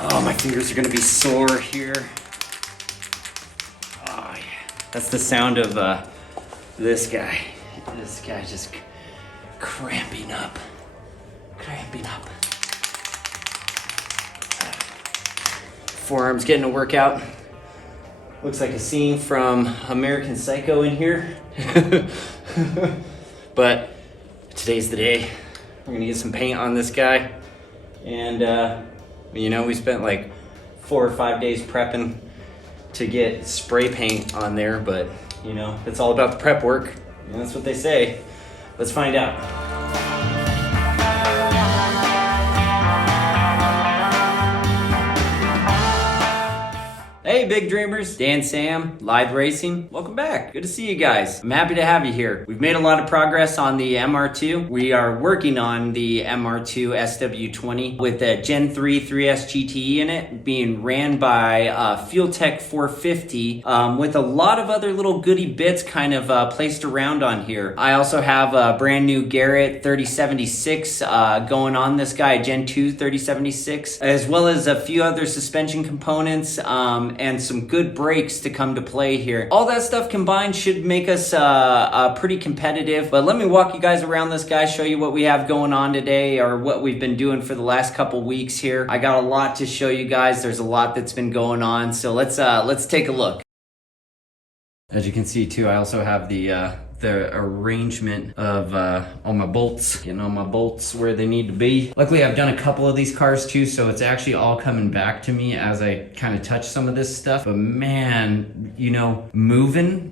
Oh, my fingers are gonna be sore here. Oh, yeah. That's the sound of this guy. This guy just cramping up. Forearm's getting a workout. Looks like a scene from American Psycho in here. But today's the day. We're gonna get some paint on this guy. And you know, we spent like 4 or 5 days prepping to get spray paint on there, but you know, it's all about the prep work. And that's what they say. Let's find out. Hey big dreamers, Dan, Sam, LYtHE Racing. Welcome back. Good to see you guys. I'm happy to have you here. We've made a lot of progress on the MR2. We are working on the MR2 SW20 with a Gen 3 3S GTE in it, being ran by FuelTech 450 with a lot of other little goody bits kind of placed around on here. I also have a brand new Garrett 3076 going on this guy, Gen 2 3076, as well as a few other suspension components and some good brakes to come to play here. All that stuff combined should make us pretty competitive. But let me walk you guys around this guy, show you what we have going on today, or what we've been doing for the last couple weeks here. I got a lot to show you guys. There's a lot that's been going on. So let's take a look. As you can see too, I also have the arrangement of all my bolts, getting all my bolts where they need to be. Luckily, I've done a couple of these cars too, so it's actually all coming back to me as I kind of touch some of this stuff. But man, you know,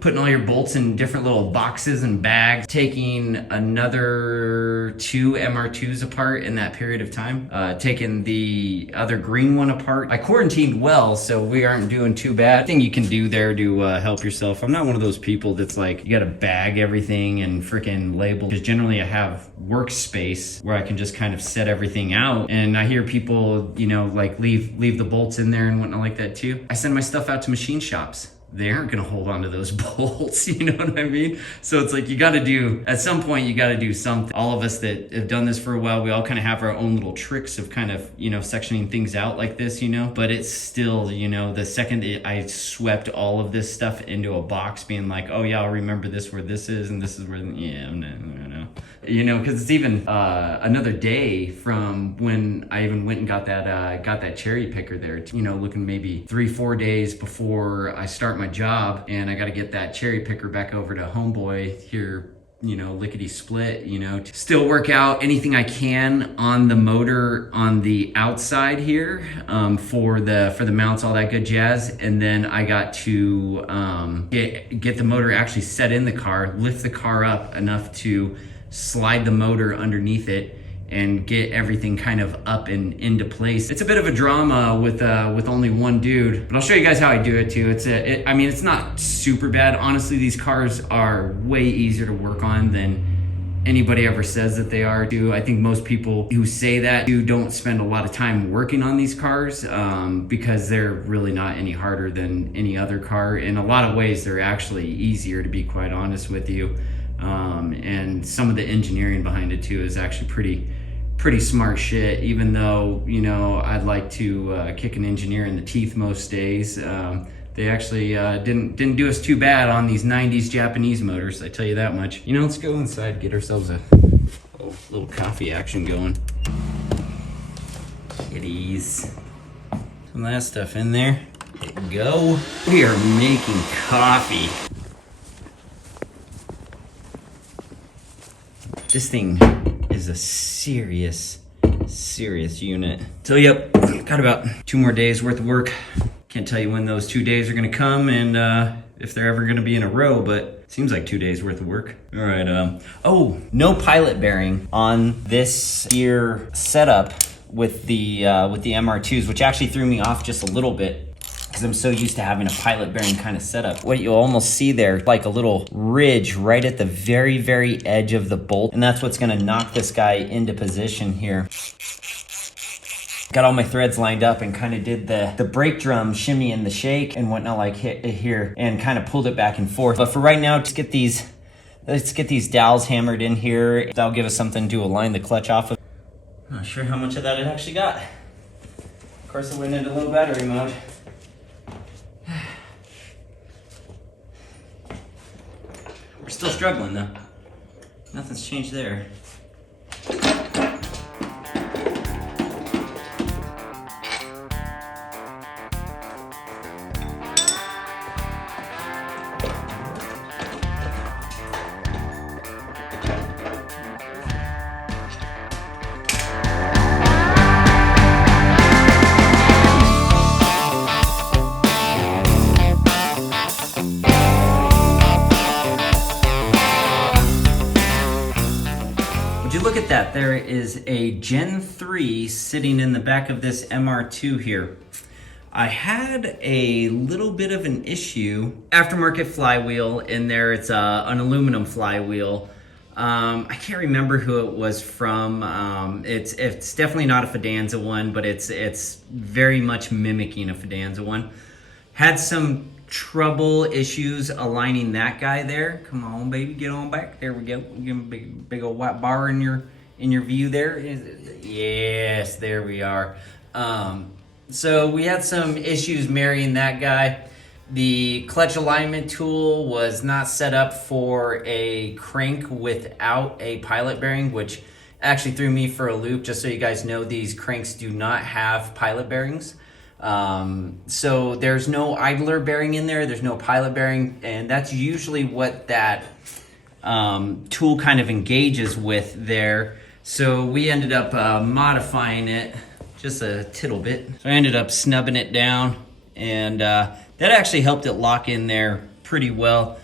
putting all your bolts in different little boxes and bags, taking another 2 MR2s apart in that period of time, taking the other green one apart. I quarantined well, so we aren't doing too bad. Thing you can do there to help yourself. I'm not one of those people that's like, you gotta bag everything and freaking label, because generally I have workspace where I can just kind of set everything out. And I hear people, you know, like leave the bolts in there and whatnot like that too. I send my stuff out to machine shops. They aren't gonna hold on to those bolts, you know what I mean? So it's like, at some point you gotta do something. All of us that have done this for a while, we all kind of have our own little tricks of kind of, you know, sectioning things out like this, you know? But it's still, you know, the second I swept all of this stuff into a box, being like, oh yeah, I'll remember this where this is, and this is where, yeah, no. You know, because it's even another day from when I even went and got that cherry picker there, you know, looking maybe 3-4 days before I start my job, and I got to get that cherry picker back over to homeboy here, you know, lickety split, you know, to still work out anything I can on the motor on the outside here for the mounts, all that good jazz. And then I got to get the motor actually set in the car, lift the car up enough to slide the motor underneath it and get everything kind of up and into place. It's a bit of a drama with only one dude, but I'll show you guys how I do it too. I mean, it's not super bad. Honestly, these cars are way easier to work on than anybody ever says that they are. I think most people who say that don't spend a lot of time working on these cars because they're really not any harder than any other car. In a lot of ways, they're actually easier, to be quite honest with you. And some of the engineering behind it too is actually pretty smart shit, even though, you know, I'd like to kick an engineer in the teeth most days. They actually didn't do us too bad on these 90s Japanese motors, I tell you that much. You know, let's go inside, get ourselves a little coffee action going. Kitties. Some of that stuff in there. There we go. We are making coffee. This thing is a serious unit. So yep, got about 2 more days worth of work. Can't tell you when those 2 days are gonna come and if they're ever gonna be in a row, but it seems like 2 days worth of work. All right, oh, no pilot bearing on this gear setup with the MR2s, which actually threw me off just a little bit, because I'm so used to having a pilot bearing kind of setup. What you'll almost see there, like a little ridge right at the very edge of the bolt, and that's what's gonna knock this guy into position here. Got all my threads lined up and kind of did the brake drum shimmy and the shake and whatnot, like hit here, and kind of pulled it back and forth. But for right now, let's get these dowels hammered in here. That'll give us something to align the clutch off of. Not sure how much of that it actually got. Of course, it went into low battery mode. We're still struggling though. Nothing's changed there. Look at that, there is a Gen 3 sitting in the back of this MR2 here. I had a little bit of an issue. Aftermarket flywheel in there, it's an aluminum flywheel. I can't remember who it was from. It's definitely not a Fidanza one, but it's very much mimicking a Fidanza one. Had some trouble issues aligning that guy there. Come on, baby, get on back. There we go. Give him a big old white bar in your view there. Yes, there we are. So we had some issues marrying that guy. The clutch alignment tool was not set up for a crank without a pilot bearing, which actually threw me for a loop. Just so you guys know, these cranks do not have pilot bearings. So there's no idler bearing in there, there's no pilot bearing, and that's usually what that tool kind of engages with there. So we ended up modifying it just a tittle bit. So I ended up snubbing it down, and that actually helped it lock in there pretty well.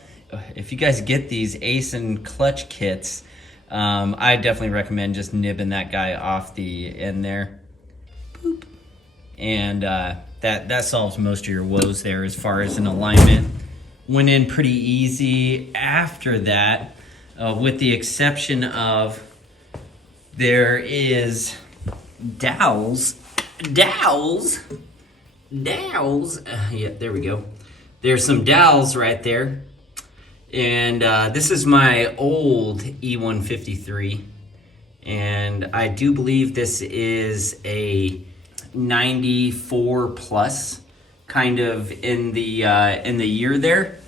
If you guys get these Ace and clutch kits, I definitely recommend just nibbing that guy off the end there. Boop. And that solves most of your woes there as far as an alignment. Went in pretty easy after that, with the exception of there is dowels. Yeah, there we go. There's some dowels right there. And this is my old E153. And I do believe this is a 94 plus kind of in the year there,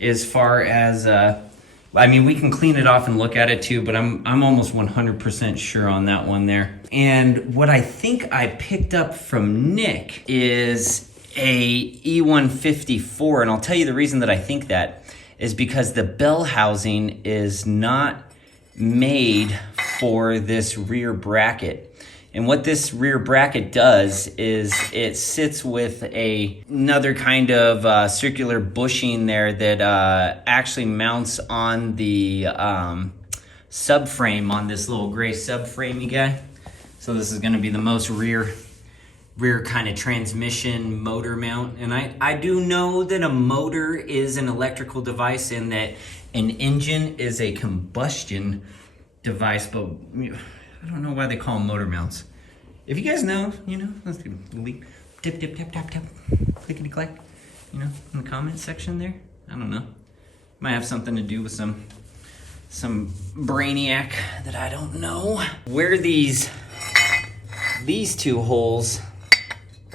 as far as I mean, we can clean it off and look at it too, but I'm almost 100% sure on that one there. And what I think I picked up from Nick is a E154, and I'll tell you the reason that I think that is because the bell housing is not made for this rear bracket. And what this rear bracket does is it sits with another kind of circular bushing there that actually mounts on the subframe, on this little gray subframey guy. So this is going to be the most rear kind of transmission motor mount. And I do know that a motor is an electrical device and that an engine is a combustion device, but I don't know why they call them motor mounts. If you guys know, you know, let's do a leap. Tip, tip, tap, tap, tap. Clickety clack. You know, in the comment section there. I don't know. Might have something to do with some brainiac that I don't know. Where these two holes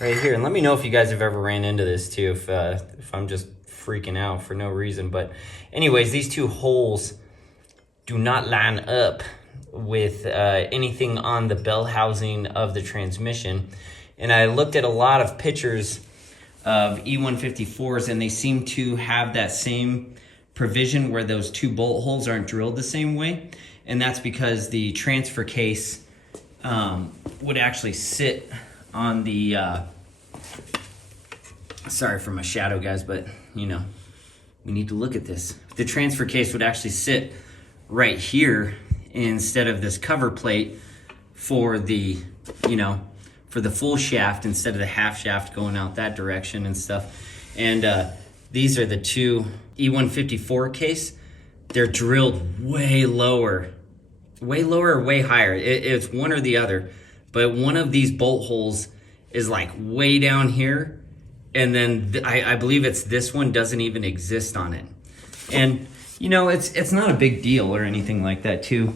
right here, and let me know if you guys have ever ran into this too, if I'm just freaking out for no reason. But anyways, these two holes do not line up with anything on the bell housing of the transmission. And I looked at a lot of pictures of E154s, and they seem to have that same provision where those two bolt holes aren't drilled the same way. And that's because the transfer case would actually sit on the sorry for my shadow, guys, but you know, we need to look at this. The transfer case would actually sit right here instead of this cover plate for the, you know, for the full shaft instead of the half shaft going out that direction and stuff. And these are the two E154 case. They're drilled way lower or way higher. It's one or the other, but one of these bolt holes is like way down here, and then I believe it's this one doesn't even exist on it. And you know, it's not a big deal or anything like that too.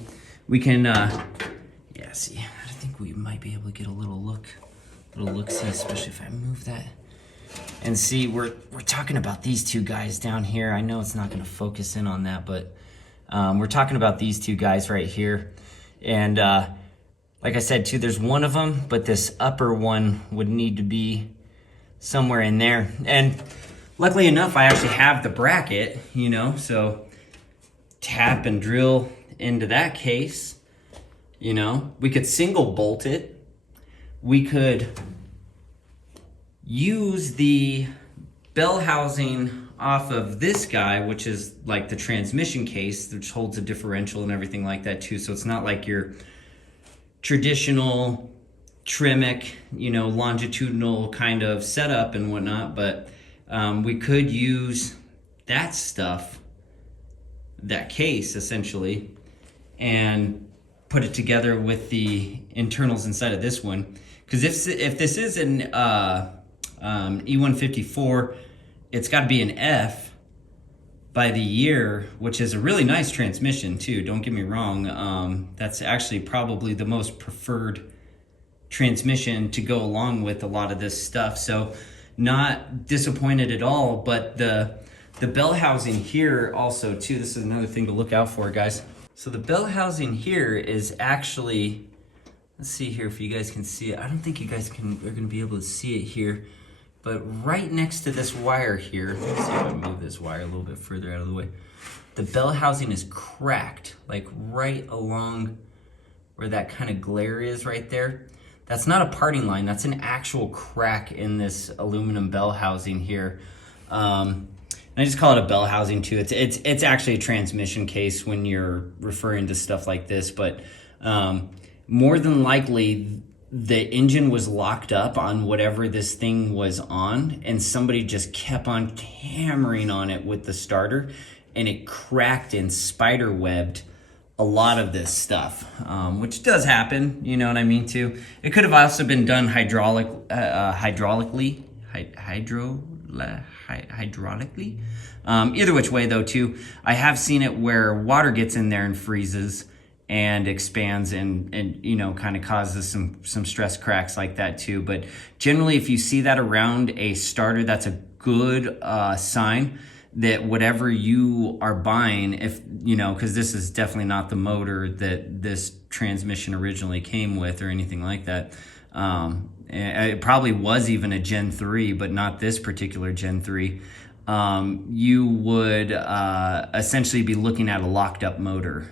We can, yeah, see, I think we might be able to get a little look little look-see, especially if I move that. And see, we're talking about these two guys down here. I know it's not gonna focus in on that, but we're talking about these two guys right here. And like I said too, there's one of them, but this upper one would need to be somewhere in there. And luckily enough, I actually have the bracket, you know, so tap and drill into that case. You know, we could single bolt it. We could use the bell housing off of this guy, which is like the transmission case, which holds a differential and everything like that too. So it's not like your traditional Tremec, you know, longitudinal kind of setup and whatnot, but we could use that stuff, that case essentially, and put it together with the internals inside of this one. Because if this is an E154, it's got to be an F by the year, which is a really nice transmission too, don't get me wrong. That's actually probably the most preferred transmission to go along with a lot of this stuff, so not disappointed at all. But the bell housing here also too, this is another thing to look out for, guys. So the bell housing here is actually, let's see here if you guys can see it. I don't think you guys are gonna be able to see it here, but right next to this wire here, let's see if I move this wire a little bit further out of the way. The bell housing is cracked, like right along where that kind of glare is right there. That's not a parting line, that's an actual crack in this aluminum bell housing here. I just call it a bell housing too. It's actually a transmission case when you're referring to stuff like this, but more than likely the engine was locked up on whatever this thing was on, and somebody just kept on hammering on it with the starter, and it cracked and spider webbed a lot of this stuff, which does happen, you know what I mean too. It could have also been done hydraulically. Either which way though too, I have seen it where water gets in there and freezes and expands and you know, kind of causes some stress cracks like that too. But generally, if you see that around a starter, that's a good sign that whatever you are buying, if you know, because this is definitely not the motor that this transmission originally came with or anything like that. It probably was even a Gen 3, but not this particular Gen 3. You would essentially be looking at a locked up motor.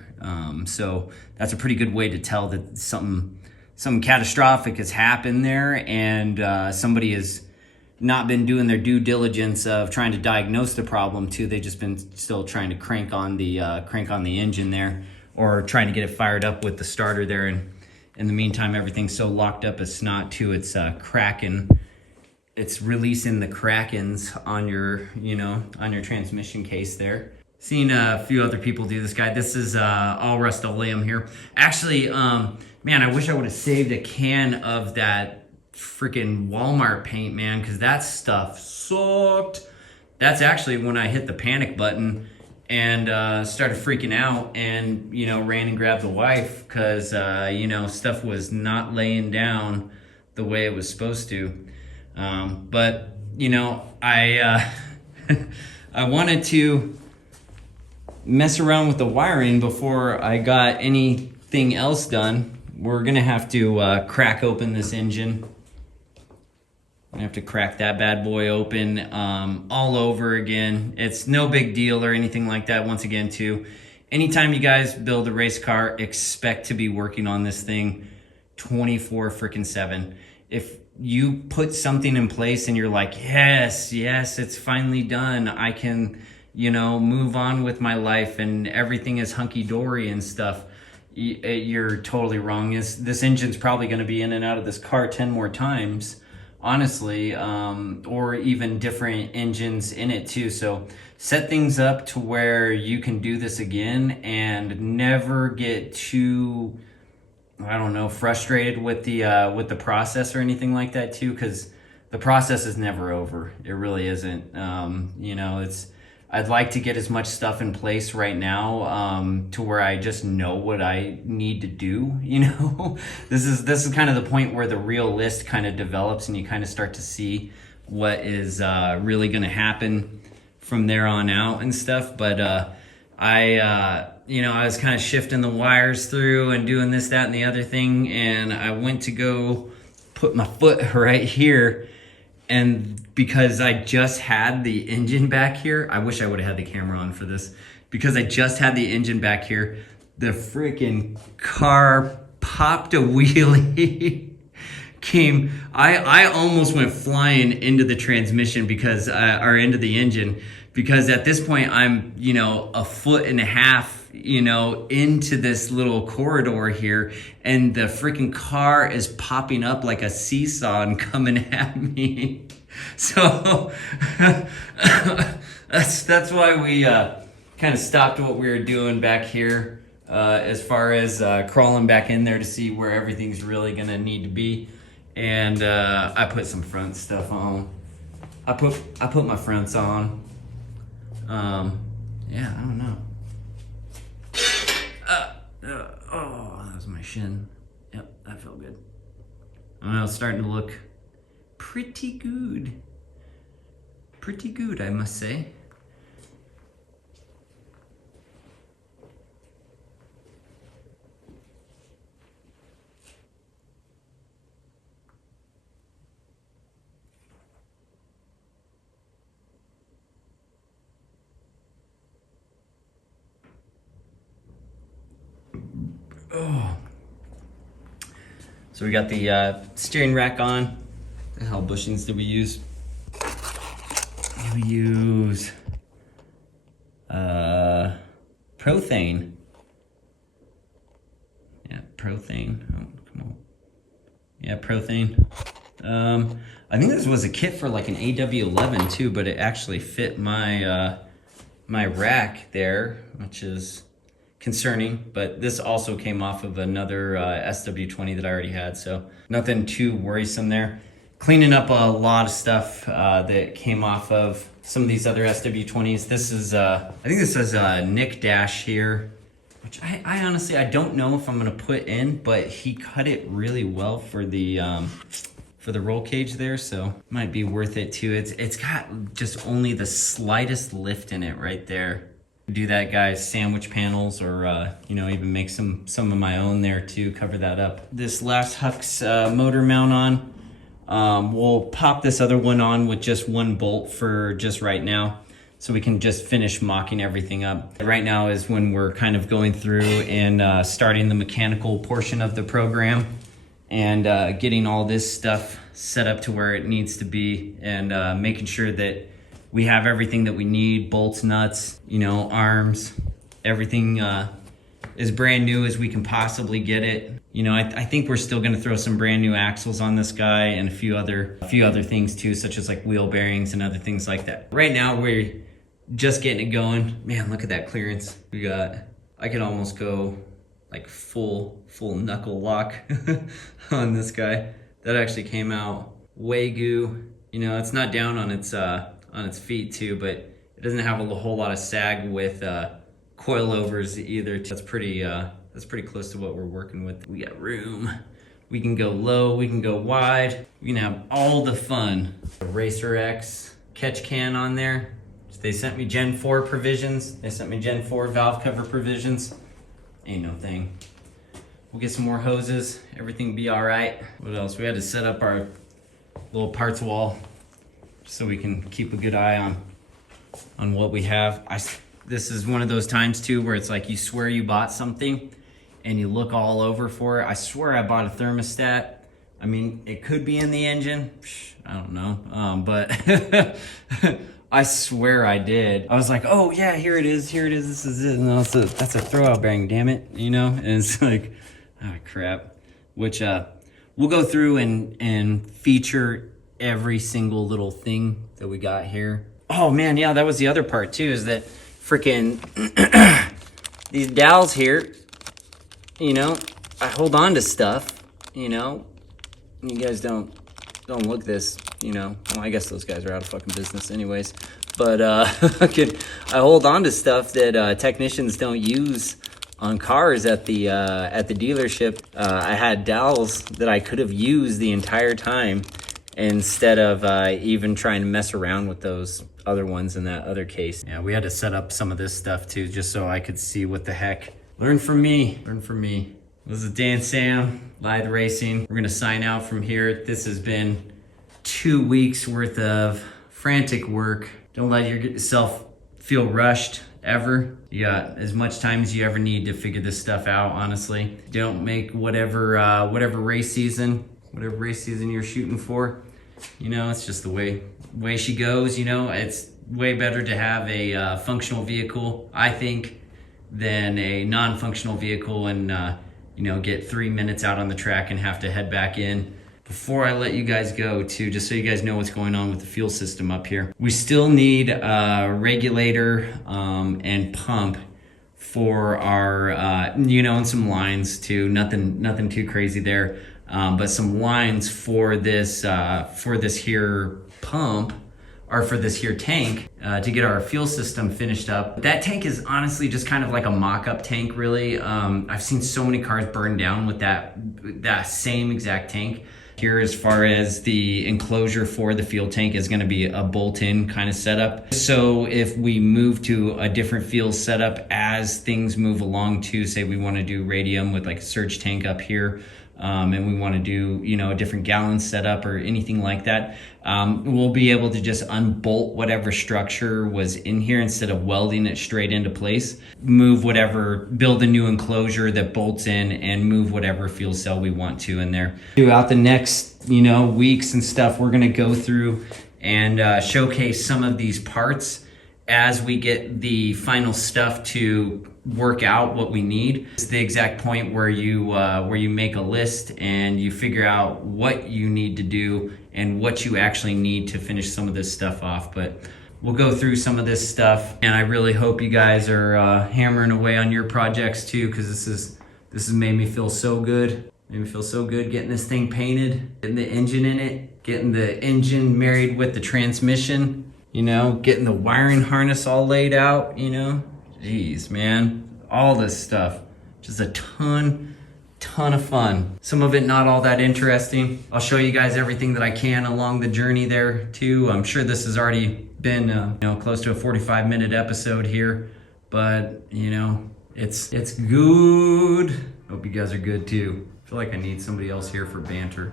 So that's a pretty good way to tell that something catastrophic has happened there, and somebody has not been doing their due diligence of trying to diagnose the problem too. They've just been still trying to crank on the engine there, or trying to get it fired up with the starter there, and in the meantime everything's so locked up as snot too. It's cracking, it's releasing the krackens on your, you know, on your transmission case there. Seen a few other people do this guy. This is all Rust-Oleum here. Actually, man, I wish I would have saved a can of that freaking Walmart paint, man, because that stuff sucked. That's actually when I hit the panic button and started freaking out, and you know, ran and grabbed the wife because you know, stuff was not laying down the way it was supposed to. But you know, I I wanted to mess around with the wiring before I got anything else done. We're gonna have to crack open this engine. I have to crack that bad boy open all over again. It's no big deal or anything like that. Once again too, anytime you guys build a race car, expect to be working on this thing 24/7. If you put something in place and you're like, yes, it's finally done, I can, you know, move on with my life and everything is hunky-dory and stuff, you're totally wrong. This engine's probably going to be in and out of this car 10 more times, honestly, or even different engines in it too. So set things up to where you can do this again and never get too, I don't know, frustrated with the process or anything like that too, because the process is never over. It really isn't. You know, I'd like to get as much stuff in place right now to where I just know what I need to do, you know? This is kind of the point where the real list kind of develops and you kind of start to see what is really gonna happen from there on out and stuff. But you know, I was kind of shifting the wires through and doing this, that, and the other thing, and I went to go put my foot right here, and because I just had the engine back here, I wish I would have had the camera on for this, because I just had the engine back here, the freaking car popped a wheelie. I almost went flying into the transmission because, or into the engine, because at this point I'm, you know, a foot and a half, you know, into this little corridor here, and the freaking car is popping up like a seesaw and coming at me. So that's why we kind of stopped what we were doing back here as far as crawling back in there to see where everything's really gonna need to be. And I put some front stuff on. I put my fronts on. Yeah, I don't know. Oh, that was my shin. Yep, that felt good. Well, it's starting to look pretty good. Pretty good, I must say. Oh. So we got the steering rack on. The hell bushings did we use? We use Prothane. Yeah, Prothane. Oh, come on. Yeah, Prothane. I think this was a kit for like an AW11 too, but it actually fit my my rack there, which is concerning, but this also came off of another SW20 that I already had, so nothing too worrisome there. Cleaning up a lot of stuff that came off of some of these other SW20s. This is, I think this is a Nick dash here, which I honestly, I don't know if I'm gonna put in, but he cut it really well for the roll cage there, so might be worth it too. It's got just only the slightest lift in it right there. Do that, guys, sandwich panels, or you know, even make some of my own there to cover that up. This last Hux motor mount on, we'll pop this other one on with just one bolt for just right now, so we can just finish mocking everything up. Right now is when we're kind of going through and starting the mechanical portion of the program, and getting all this stuff set up to where it needs to be, and making sure that we have everything that we need, bolts, nuts, you know, arms, everything as brand new as we can possibly get it. You know, I think we're still gonna throw some brand new axles on this guy, and a few other things too, such as like wheel bearings and other things like that. Right now we're just getting it going. Man, look at that clearance we got. I could almost go like full knuckle lock on this guy. That actually came out way goo. You know, it's not down on its feet too, but it doesn't have a whole lot of sag with coilovers either. That's pretty close to what we're working with. We got room. We can go low, we can go wide. We can have all the fun. The Racer X catch can on there. They sent me Gen 4 provisions. They sent me Gen 4 valve cover provisions. Ain't no thing. We'll get some more hoses. Everything will be all right. What else? We had to set up our little parts wall so we can keep a good eye on what we have. This is one of those times too where it's like you swear you bought something and you look all over for it. I swear I bought a thermostat. I mean, it could be in the engine. I don't know, but I swear I did. I was like, oh yeah, here it is, this is it. And that's a throwout bearing, damn it, you know? And it's like, oh crap. Which we'll go through and feature every single little thing that we got here. Oh man, yeah, that was the other part too, is that freaking these dowels here, you know, I hold on to stuff, you know. You guys don't look this, you know. Well, I guess those guys are out of fucking business anyways. but I hold on to stuff that technicians don't use on cars at the dealership. I had dowels that I could have used the entire time instead of even trying to mess around with those other ones in that other case. Yeah, we had to set up some of this stuff too, just so I could see what the heck. Learn from me, learn from me. This is Dan Sam, LYtHE Racing. We're gonna sign out from here. This has been 2 weeks worth of frantic work. Don't let yourself feel rushed ever. You got as much time as you ever need to figure this stuff out, honestly. Don't make whatever race season you're shooting for. You know, it's just the way she goes, you know. It's way better to have a functional vehicle, I think, than a non-functional vehicle and you know, get 3 minutes out on the track and have to head back in. Before I let you guys go too, just so you guys know what's going on with the fuel system up here, we still need a regulator and pump for our, you know, and some lines too. Nothing too crazy there, but some lines for this here pump, or for this here tank, to get our fuel system finished up. That tank is honestly just kind of like a mock-up tank, really. I've seen so many cars burn down with that same exact tank. Here, as far as the enclosure for the fuel tank, is gonna be a bolt-in kind of setup. So if we move to a different fuel setup as things move along too, say we wanna do radium with like a surge tank up here, and we want to do, you know, a different gallon setup or anything like that, we'll be able to just unbolt whatever structure was in here instead of welding it straight into place. Build a new enclosure that bolts in and move whatever fuel cell we want to in there. Throughout the next, you know, weeks and stuff, we're gonna go through and showcase some of these parts as we get the final stuff to work out what we need. It's the exact point where you make a list and you figure out what you need to do and what you actually need to finish some of this stuff off. But we'll go through some of this stuff, and I really hope you guys are hammering away on your projects too, because this has made me feel so good. Made me feel so good getting this thing painted, getting the engine in it, getting the engine married with the transmission. You know, getting the wiring harness all laid out, you know. Jeez, man, all this stuff, just a ton of fun. Some of it not all that interesting. I'll show you guys everything that I can along the journey there too. I'm sure this has already been, you know, close to a 45-minute episode here, but you know, it's good. Hope you guys are good too. I feel like I need somebody else here for banter.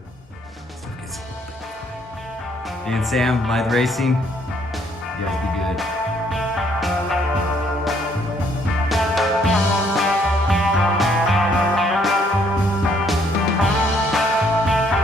Dan Sam, LYtHE Racing. You guys be good.